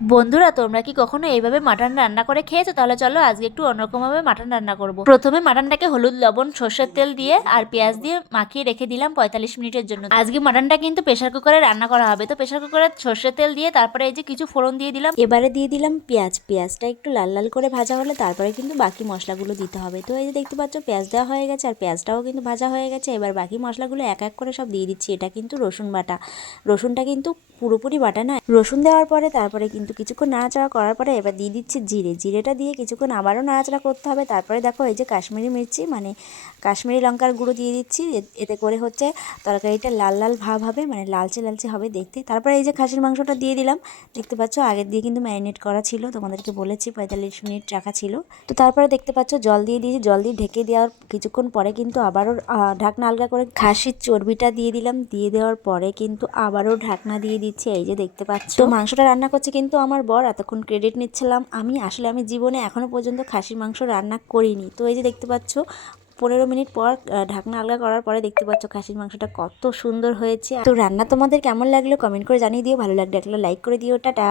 বন্ধুরা, তোমরা কি কখনো এইভাবে মাটন রান্না করে খেয়েছো? তাহলে চলো আজকে একটু অন্যরকম ভাবে মাটন রান্না করব। প্রথমে মাটনটাকে হলুদ, লবণ, সর্ষের তেল দিয়ে আর পেঁয়াজ দিয়ে মাখিয়ে রেখে দিলাম 45 মিনিটের জন্য। আজকে মাটনটা কিন্তু প্রেসার কুকারে রান্না করা হবে, তো প্রেসার কুকারে সর্ষের তেল দিয়ে তারপরে এই যে কিছু ফোড়ন দিয়ে দিলাম। এবারে দিয়ে দিলাম পেঁয়াজ। পেঁয়াজটা একটু লাল লাল করে ভাজা হলে তারপরে কিন্তু বাকি মশলাগুলো দিতে হবে। তো এই যে দেখতে পাচ্ছ পেঁয়াজ দেওয়া হয়ে গেছে আর পেঁয়াজটাও কিন্তু ভাজা হয়ে গেছে। এবার বাকি মশলাগুলো এক এক করে সব দিয়ে দিচ্ছি। এটা কিন্তু রসুন বাটা। রসুনটা কিন্তু পুরোপুরি বাটা না। রসুন দেওয়ার পরে তারপরে কিন্তু কিছুক্ষণ নাড়াচাড়া করার পরে এবার দিয়ে দিচ্ছি জিরে। জিরেটা দিয়ে কিছুক্ষণ আবারও নাড়াচাড়া করতে হবে। তারপরে দেখো এই যে কাশ্মীরি মির্চি মানে কাশ্মীরি লঙ্কার গুঁড়ো দিয়ে দিচ্ছি। এতে করে হচ্ছে তরকারিটা লাল লাল ভাব হবে, মানে লালচে লালচে হবে দেখতে। তারপরে এই যে খাসির মাংসটা দিয়ে দিলাম। দেখতে পাচ্ছ আগের দিয়ে কিন্তু ম্যারিনেট করা ছিল, তোমাদেরকে বলেছি 45 মিনিট রাখা ছিল। তো তারপরে দেখতে পাচ্ছ জল দিয়ে দিয়েছি। জল দিয়ে ঢেকে দেওয়ার কিছুক্ষণ পরে কিন্তু আবারও ঢাকনা আলগা করে খাসির চর্বিটা দিয়ে দিলাম। দিয়ে দেওয়ার পরে কিন্তু আবারও ঢাকনা দিয়ে দিচ্ছি। এই যে দেখতে পাচ্ছ তো মাংসটা রান্না করছে কিন্তু আমার বর, এতক্ষণ ক্রেডিট নিচ্ছিলাম আমি। আসলে আমি জীবনে এখনো পর্যন্ত খাসির মাংস রান্না করিনি। তো এই যে দেখতে পাচ্ছ 15 মিনিট পর ঢাকনা আলগা করার পরে দেখতে পাচ্ছ খাসির মাংসটা কত সুন্দর হয়েছে। তো রান্না তোমাদের কেমন লাগলো কমেন্ট করে জানিয়ে দিও। ভালো লাগলে একটা লাইক করে দিও। টাটা।